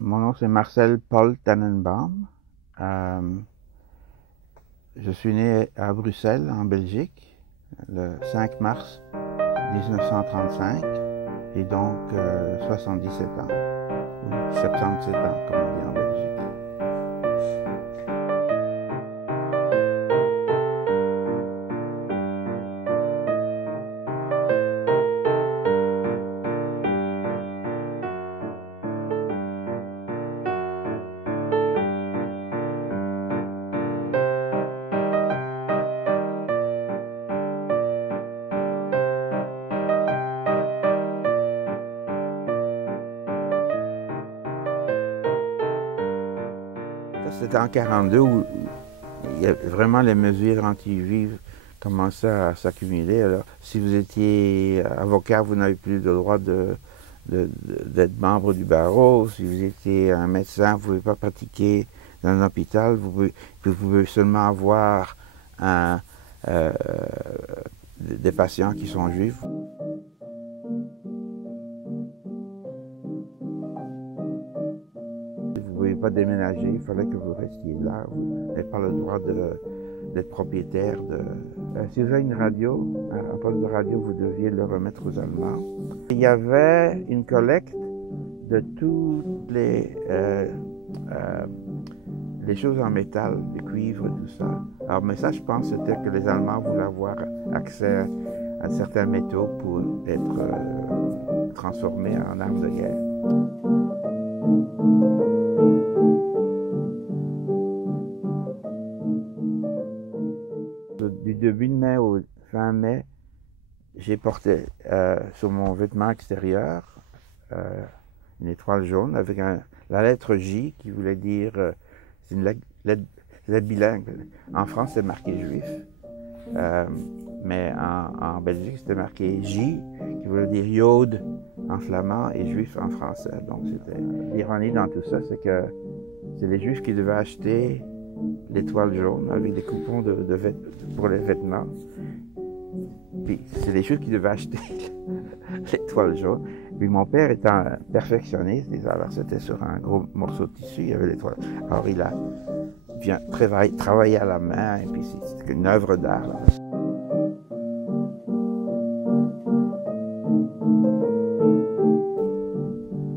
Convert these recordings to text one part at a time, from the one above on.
Mon nom c'est Marcel Paul Tannenbaum. Euh, je suis né à Bruxelles, en Belgique, le 5 mars 1935, et donc 77 ans, ou 77 ans, comme on dit en Belgique. Ça, c'était en 42 où il y a vraiment les mesures anti-juives commençaient à s'accumuler. Alors, si vous étiez avocat, vous n'avez plus le droit d'être membre du barreau. Si vous étiez un médecin, vous ne pouvez pas pratiquer dans un hôpital. Vous pouvez seulement avoir un, euh, des patients qui sont juifs. Vous ne pouvez pas déménager, il fallait que vous restiez là. Vous n'avez pas le droit d'être propriétaire de... si vous avez une radio, un poste de radio, vous deviez le remettre aux Allemands. Il y avait une collecte de toutes les choses en métal, les cuivres, tout ça. Alors, mais ça, je pense, c'était que les Allemands voulaient avoir accès à certains métaux pour être transformés en armes de guerre. Du début de mai au fin mai, j'ai porté sur mon vêtement extérieur une étoile jaune avec la lettre J qui voulait dire, c'est une lettre bilingue. En France, c'est marqué juif, euh, mais en Belgique, c'était marqué J qui voulait dire Yod en flamand et juif en français. Donc, c'était l'ironie dans tout ça, c'est que c'est les juifs qui devaient acheter l'étoile jaune avec des coupons pour les vêtements. Puis c'est les juifs qui devaient acheter l'étoile jaune. Puis mon père étant perfectionniste, alors c'était sur un gros morceau de tissu, il y avait l'étoile. Alors il a bien travaillé à la main, et puis c'était une œuvre d'art. Là.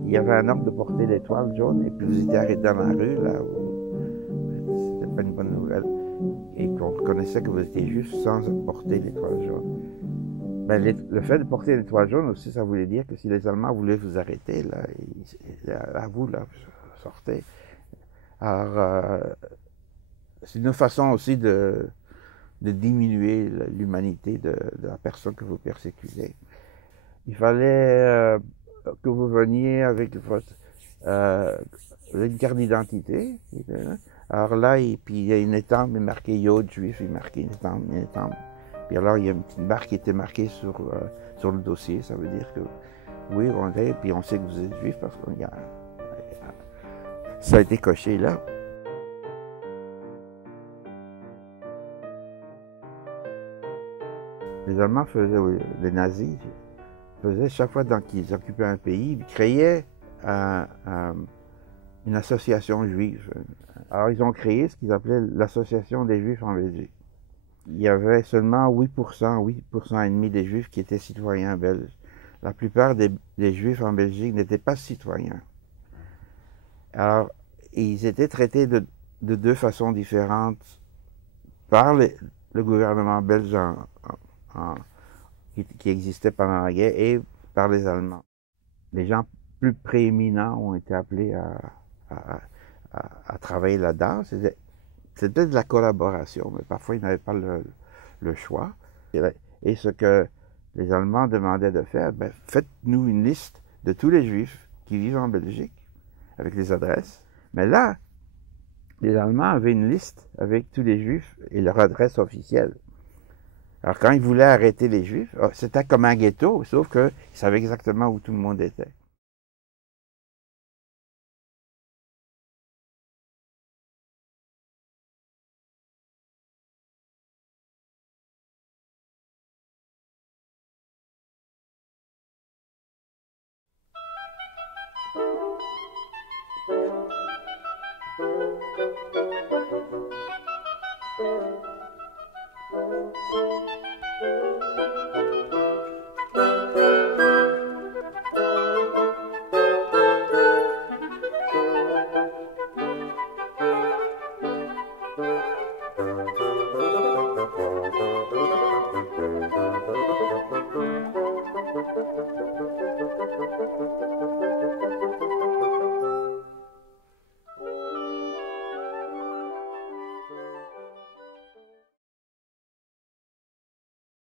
Il y avait un ordre de porter l'étoile jaune, et puis vous étiez arrêté dans la rue, là, où c'était pas une bonne nouvelle, et qu'on reconnaissait que vous étiez juif sans porter l'étoile jaune. Ben, le fait de porter l'étoile jaune aussi, ça voulait dire que si les Allemands voulaient vous arrêter, là, à vous, là, sortez. Alors, c'est une façon aussi de diminuer l'humanité de la personne que vous persécutez. Il fallait que vous veniez avec euh, une carte d'identité. Alors là, et puis il y a une étampe marquée Yod juif, il est marqué une étampe. Puis alors, il y a une petite marque qui était marquée sur le dossier. Ça veut dire que oui, on l'est, puis on sait que vous êtes juif parce que ça a été coché là. Les Allemands faisaient, oui, les nazis faisaient chaque fois qu'ils occupaient un pays, ils créaient une association juive. Alors ils ont créé ce qu'ils appelaient l'association des Juifs en Belgique. Il y avait seulement 8% et demi des Juifs qui étaient citoyens belges. La plupart des Juifs en Belgique n'étaient pas citoyens. Alors, ils étaient traités de deux façons différentes par le gouvernement belge en, qui existait pendant la guerre et par les Allemands. Les gens plus prééminents ont été appelés à, à travailler là-dedans. C'était de la collaboration, mais parfois ils n'avaient pas le choix. Et ce que les Allemands demandaient de faire, ben, faites-nous une liste de tous les Juifs qui vivent en Belgique, avec les adresses. Mais là, les Allemands avaient une liste avec tous les Juifs et leur adresse officielle. Alors quand ils voulaient arrêter les Juifs, c'était comme un ghetto, sauf qu'ils savaient exactement où tout le monde était.